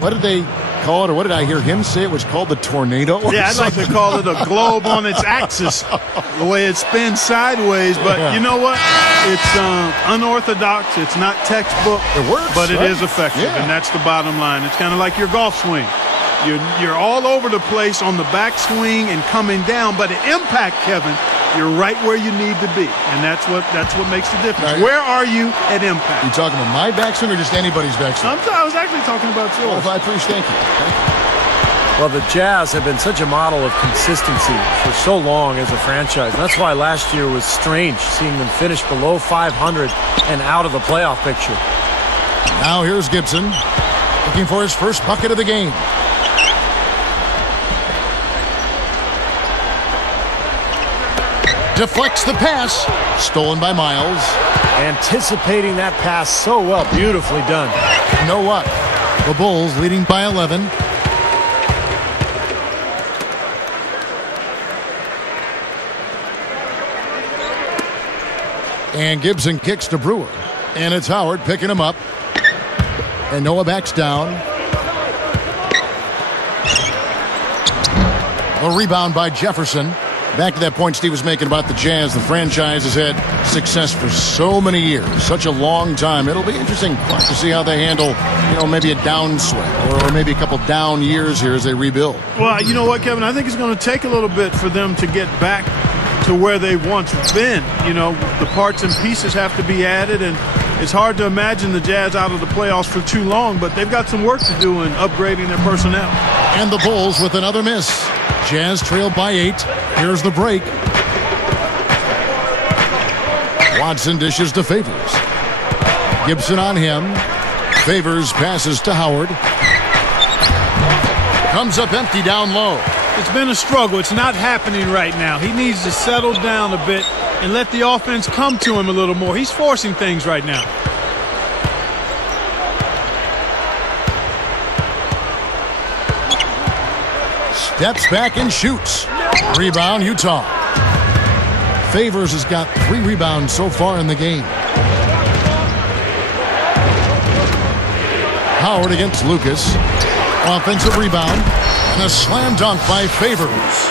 What did they call it, or what did I hear him say? It was called the tornado? Yeah, I'd like to call it a globe on its axis, the way it spins sideways. But you know what? It's unorthodox. It's not textbook. It works, but it right? is effective, and that's the bottom line. It's kind of like your golf swing. You're all over the place on the backswing and coming down, but at impact, Kevin, you're right where you need to be, and that's what makes the difference. Right. Where are you at impact? You talking about my backswing or just anybody's backswing? I was actually talking about yours. Well, I appreciate. Thank you. Well, the Jazz have been such a model of consistency for so long as a franchise. And that's why last year was strange, seeing them finish below 500 and out of the playoff picture. Now here's Gibson, looking for his first bucket of the game. Deflects the pass. Stolen by Miles. Anticipating that pass so well. Beautifully done. No luck. The Bulls leading by 11. And Gibson kicks to Brewer. And it's Howard picking him up. And Noah backs down. A rebound by Jefferson. Back to that point Steve was making about the Jazz. The franchise has had success for so many years, such a long time. It'll be interesting to see how they handle, maybe a downswing or maybe a couple down years here as they rebuild. Well, you know what, Kevin? I think it's going to take a little bit for them to get back to where they've once been. The parts and pieces have to be added, and it's hard to imagine the Jazz out of the playoffs for too long, but they've got some work to do in upgrading their personnel. And the Bulls with another miss. Jazz trailed by 8. Here's the break. Watson dishes to Favors. Gibson on him. Favors passes to Howard. Comes up empty down low. It's been a struggle. It's not happening right now. He needs to settle down a bit and let the offense come to him a little more. He's forcing things right now. Steps back and shoots. Rebound, Utah. Favors has got 3 rebounds so far in the game. Howard against Lucas. Offensive rebound. And a slam dunk by Favors.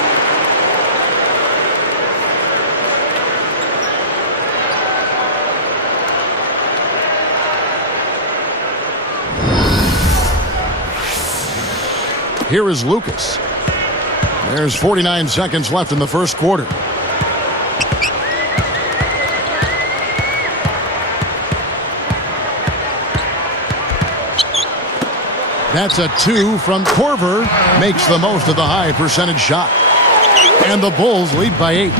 Here is Lucas. There's 49 seconds left in the first quarter. That's a 2 from Korver. Makes the most of the high percentage shot. And the Bulls lead by 8.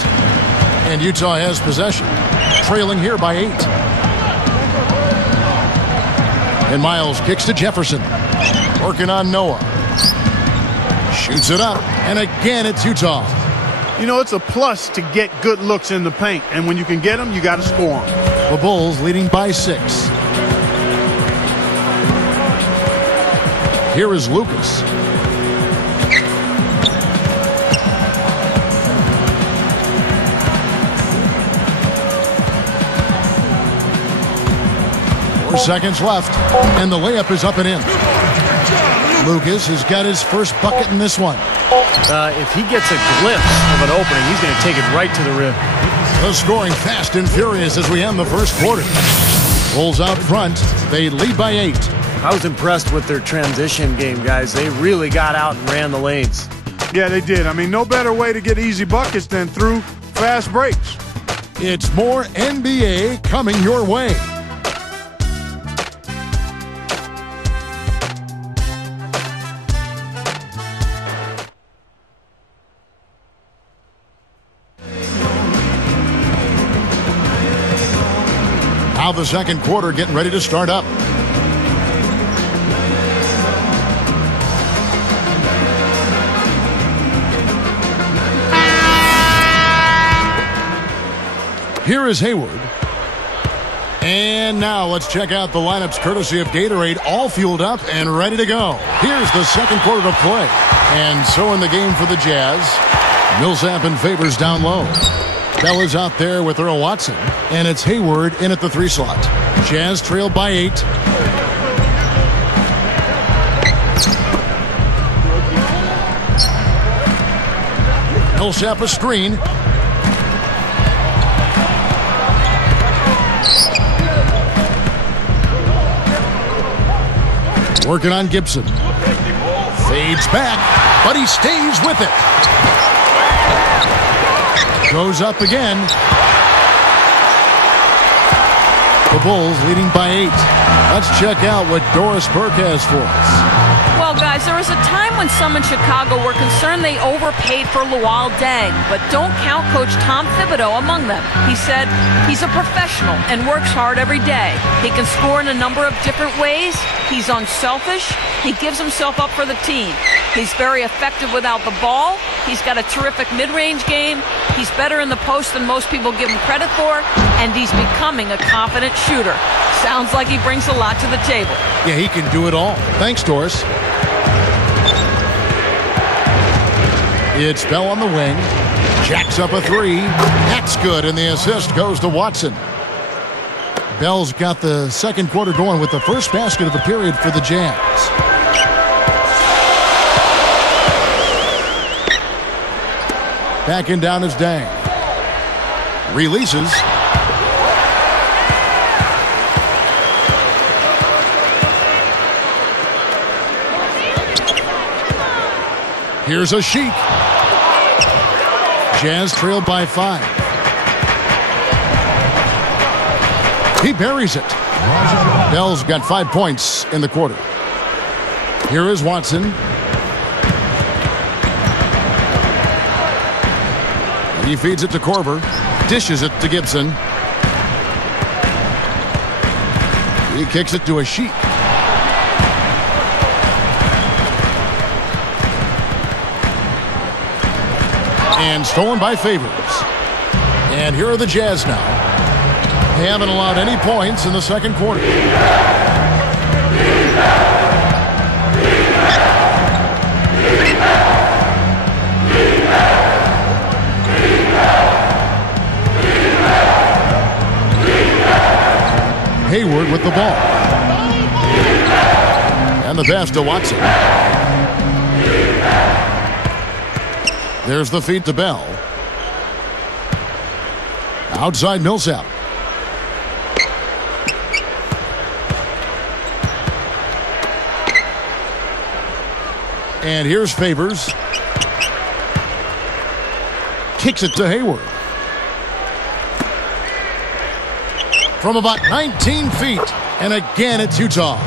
And Utah has possession. Trailing here by 8. And Miles kicks to Jefferson. Working on Noah. Shoots it up, and again it's Utah. It's a plus to get good looks in the paint, and when you can get them, you got to score them. The Bulls leading by 6. Here is Lucas. Four seconds left, and the layup is up and in. Lucas has got his first bucket in this one. If he gets a glimpse of an opening, he's going to take it right to the rim. The scoring fast and furious as we end the first quarter. Bulls out front. They lead by 8. I was impressed with their transition game, guys. They really got out and ran the lanes. Yeah, they did. I mean, no better way to get easy buckets than through fast breaks. It's more NBA coming your way. Now the second quarter getting ready to start up. Here is Hayward. And now let's check out the lineups courtesy of Gatorade, all fueled up and ready to go. Here's the second quarter to play. And so in the game for the Jazz, Millsap and Favors down low. Bella's out there with Earl Watson. And it's Hayward in at the 3 slot. Jazz trailed by 8. Millsap a screen. Working on Gibson. Fades back, but he stays with it. Goes up again. The Bulls leading by 8. Let's check out what Doris Burke has for us. Well, guys, there was a time when some in Chicago were concerned they overpaid for Luol Deng, but don't count Coach Tom Thibodeau among them. He said he's a professional and works hard every day. He can score in a number of different ways. He's unselfish. He gives himself up for the team. He's very effective without the ball. He's got a terrific mid-range game. He's better in the post than most people give him credit for, and he's becoming a confident shooter. Sounds like he brings a lot to the table. Yeah, he can do it all. Thanks, Doris. It's Bell on the wing. Jacks up a 3. That's good, and the assist goes to Watson. Bell's got the second quarter going with the first basket of the period for the Jazz. Backing down is Deng. Releases. Here's a Sheik. Jazz trailed by 5. He buries it. Bell's got 5 points in the quarter. Here is Watson. He feeds it to Korver. Dishes it to Gibson. He kicks it to a Sheik. And stolen by Favors. And here are the Jazz now. They haven't allowed any points in the second quarter. Hayward with the ball. And the pass to Watson. There's the feed to Bell. Outside Millsap. And here's Favors. Kicks it to Hayward. From about 19 feet. And again, it's Utah.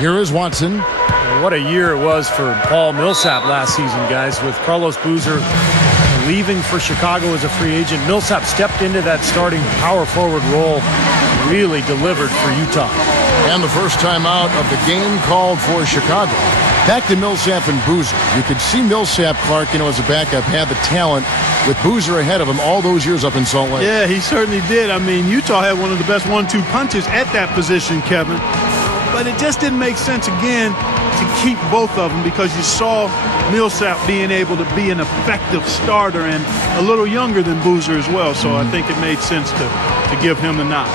Here is Watson. What a year it was for Paul Millsap last season, guys. With Carlos Boozer leaving for Chicago as a free agent, Millsap stepped into that starting power forward role, really delivered for Utah. And the first time out of the game called for Chicago. Back to Millsap and Boozer. You could see Millsap, Clark, as a backup, had the talent with Boozer ahead of him all those years up in Salt Lake. Yeah, he certainly did. I mean, Utah had one of the best 1-2 punches at that position, Kevin. But it just didn't make sense, again, to keep both of them because you saw Millsap being able to be an effective starter and a little younger than Boozer as well. So I think it made sense to give him the nod.